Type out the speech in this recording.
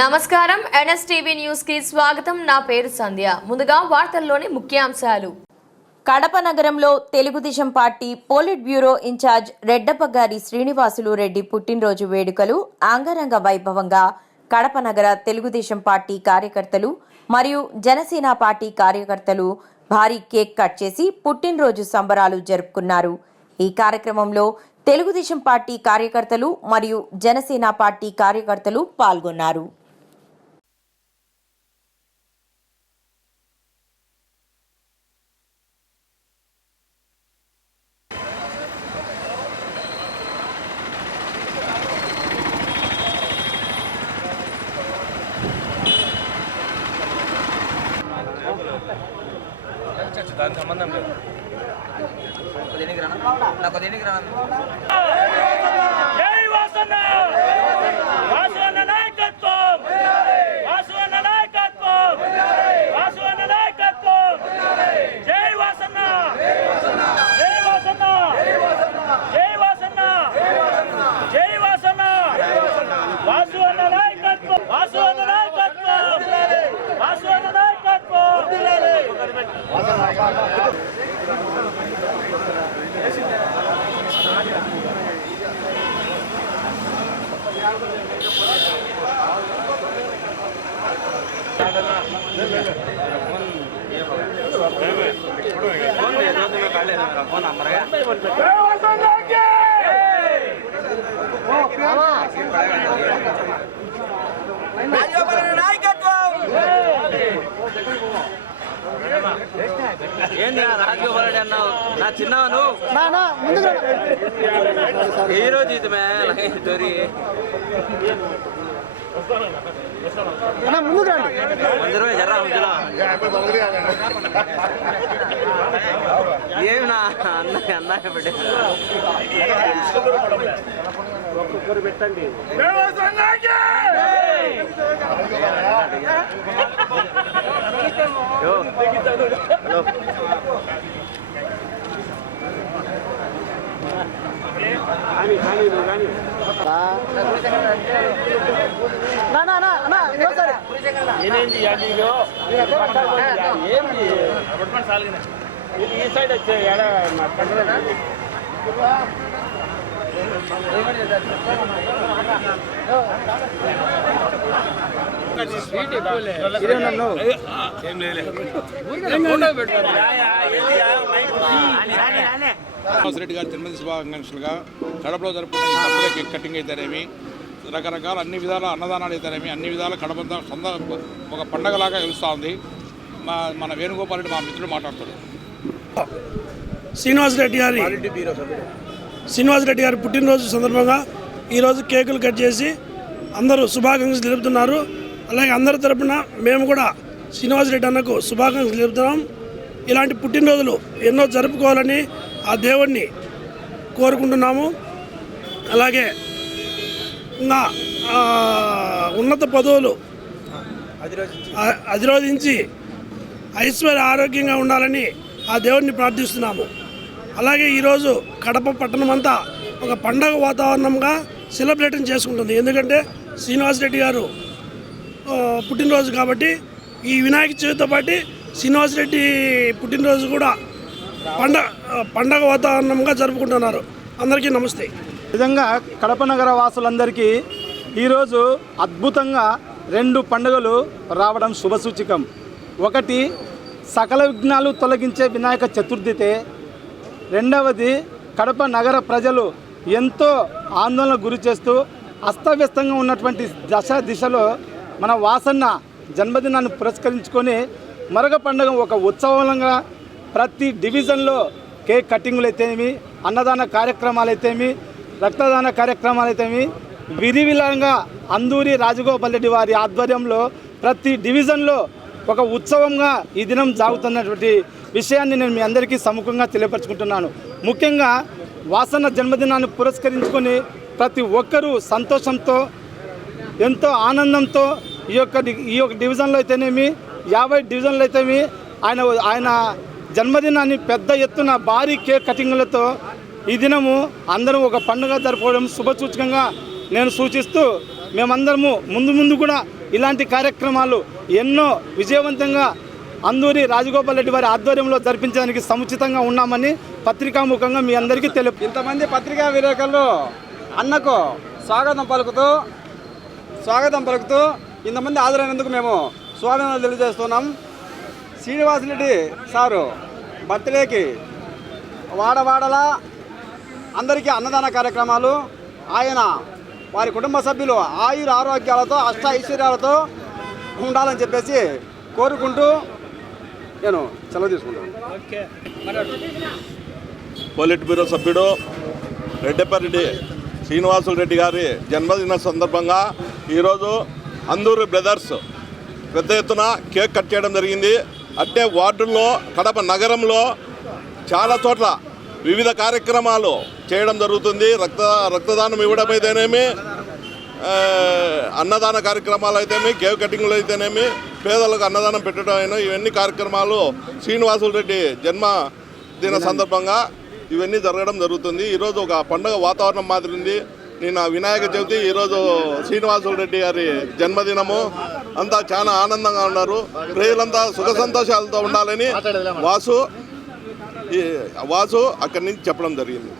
నమస్కారం NSTV news కి స్వాగతం. నా పేరు సంధ్య. ముందుగా వార్తల్లోని ముఖ్యాంశాలు. కడప నగరంలో Telugu Desam party politburo in charge రెడ్డప్పగారి శ్రీనివాసులు రెడ్డి పుట్టినరోజు వేడుకలు అంగరంగ వైభవంగా కడప నగర తెలుగుదేశం పార్టీ కార్యకర్తలు మరియు జనసేన పార్టీ కార్యకర్తలు భారీ కేక్ కట్ చేసి పుట్టినరోజు సంబరాలు జరుపుకున్నారు. ఈ కార్యక్రమంలో తెలుగుదేశం పార్టీ కార్యకర్తలు మరియు జనసేన పార్టీ కార్యకర్తలు పాల్గొన్నారు. దాని సంబంధం లేదు. నాకు దేనికి రాను. జై వాసన వాసన నాయకత్వం, వాసన నాయకత్వం, వాసన నాయకత్వం. జై వాసన, జై వాసన, జై వాసన, జై వాసన, వాసన నాయకత్వం, వాసన నాయకత్వం, వాసన నాయకత్వం. ఏంది రాజగోపాల్ రెడ్డి అన్నావు? నా చిన్నవాను హీరో జీతమే తోరి అందరూ జర్రా ముందులో ఏమి నా అన్నాక పెట్టే ఒక్కొక్కరు పెట్టండి. ఈ సైడ్ వచ్చే రెడ్డి గారి జన్మదిన శుభాకాంక్షలుగా కడపలో జరుపుకునే ఈ పండుగ కేక్ కటింగ్ అయితేనేమి, రకరకాల అన్ని విధాల అన్నదానాలు అయితేనేమి, అన్ని విధాల కడప సొంత ఒక పండగలాగా తెలుస్తూ ఉంది. మన వేణుగోపాల్ రెడ్డి మా మిత్రుడు మాట్లాడుతాడు. శ్రీనివాస్ రెడ్డి గారి పుట్టినరోజు సందర్భంగా ఈరోజు కేకులు కట్ చేసి అందరూ శుభాకాంక్షలు తెలుపుతున్నారు. అలాగే అందరి తరపున మేము కూడా శ్రీనివాస్ రెడ్డి అన్నకు శుభాకాంక్షలు తెలుపుతున్నాం. ఇలాంటి పుట్టినరోజులు ఎన్నో జరుపుకోవాలని ఆ దేవుణ్ణి కోరుకుంటున్నాము. అలాగే ఇంకా ఉన్నత పదవులు అధిరోధించి ఐశ్వర్య ఆరోగ్యంగా ఉండాలని ఆ దేవుణ్ణి ప్రార్థిస్తున్నాము. అలాగే ఈరోజు కడప పట్టణం అంతా ఒక పండగ వాతావరణంగా సెలబ్రేషన్ చేసుకుంటుంది. ఎందుకంటే శ్రీనివాస్ రెడ్డి గారు పుట్టినరోజు కాబట్టి ఈ వినాయక చవితితో పాటు శ్రీనివాస్ రెడ్డి పుట్టినరోజు కూడా పండగ వాతావరణంగా జరుపుకుంటున్నారు. అందరికీ నమస్తే. నిజంగా కడప నగర వాసులందరికీ ఈరోజు అద్భుతంగా 2 పండుగలు రావడం శుభసూచకం. ఒకటి సకల విఘ్నాలు తొలగించే వినాయక చతుర్థితే, రెండవది కడప నగర ప్రజలు ఎంతో ఆందోళన గురి చేస్తూ అస్తవ్యస్తంగా ఉన్నటువంటి దిశలో మన వాసన్న జన్మదినాన్ని పురస్కరించుకొని మరొక పండుగ ఒక ఉత్సవంగా ప్రతి డివిజన్లో కేక్ కటింగ్లు అయితేమి, అన్నదాన కార్యక్రమాలు అయితేమి, రక్తదాన కార్యక్రమాలు అయితేమి విరివిలంగా అందూరి రాజగోపాల్ రెడ్డి వారి ఆధ్వర్యంలో ప్రతి డివిజన్లో ఒక ఉత్సవంగా ఈ దినం సాగుతున్నటువంటి విషయాన్ని నేను మీ అందరికీ సముఖంగా తెలియపరచుకుంటున్నాను. ముఖ్యంగా వాసన్న జన్మదినాన్ని పురస్కరించుకొని ప్రతి ఒక్కరూ సంతోషంతో ఎంతో ఆనందంతో ఈ యొక్క డివిజన్లో అయితేనేమి 50 డివిజన్లు అయితేమి ఆయన జన్మదినాన్ని పెద్ద ఎత్తున భారీ కేక్ కటింగ్లతో ఈ దినము అందరూ ఒక పండుగ జరుపుకోవడం శుభసూచకంగా నేను సూచిస్తూ మేమందరము ముందు కూడా ఇలాంటి కార్యక్రమాలు ఎన్నో విజయవంతంగా అందూరి రాజగోపాల్ రెడ్డి వారి ఆధ్వర్యంలో జరిపించడానికి సముచితంగా ఉన్నామని పత్రికాముఖంగా మీ అందరికీ తెలుపు. ఇంతమంది పత్రికా విలేకరులు అన్నకు స్వాగతం పలుకుతూ ఇంతమంది హాజరైనందుకు మేము స్వాగతం తెలియజేస్తున్నాం. శ్రీనివాసరెడ్డి సారు బర్త్డేకి వాడవాడలా అందరికీ అన్నదాన కార్యక్రమాలు, ఆయన వారి కుటుంబ సభ్యులు ఆయుర ఆరోగ్యాలతో అష్ట ఐశ్వర్యాలతో ఉండాలని చెప్పేసి కోరుకుంటూ నేను సెలవు తీసుకుంటాను. పోలిట్ బ్యూరో సభ్యుడు రెడ్డెపరెడ్డి శ్రీనివాసులు రెడ్డి గారి జన్మదిన సందర్భంగా ఈరోజు అందూరి బ్రదర్స్ పెద్ద ఎత్తున కేక్ కట్ చేయడం జరిగింది. అట్టే వార్డుల్లో కడప నగరంలో చాలా చోట్ల వివిధ కార్యక్రమాలు చేయడం జరుగుతుంది. రక్తదానం ఇవ్వడం అయితేనేమి, అన్నదాన కార్యక్రమాలు అయితేనేమి, కేక్ కటింగ్లు అయితేనేమి, పేదలకు అన్నదానం పెట్టడం అయినా ఇవన్నీ కార్యక్రమాలు శ్రీనివాసులు రెడ్డి జన్మదిన సందర్భంగా ఇవన్నీ జరగడం జరుగుతుంది. ఈరోజు ఒక పండుగ వాతావరణం మాదిరి ఉంది. నిన్న వినాయక చవితి, ఈరోజు శ్రీనివాసులు రెడ్డి గారి జన్మదినము. అంతా చాలా ఆనందంగా ఉన్నారు. ప్రజలంతా సుఖ సంతోషాలతో ఉండాలని వాసు అక్కడి నుంచి చెప్పడం జరిగింది.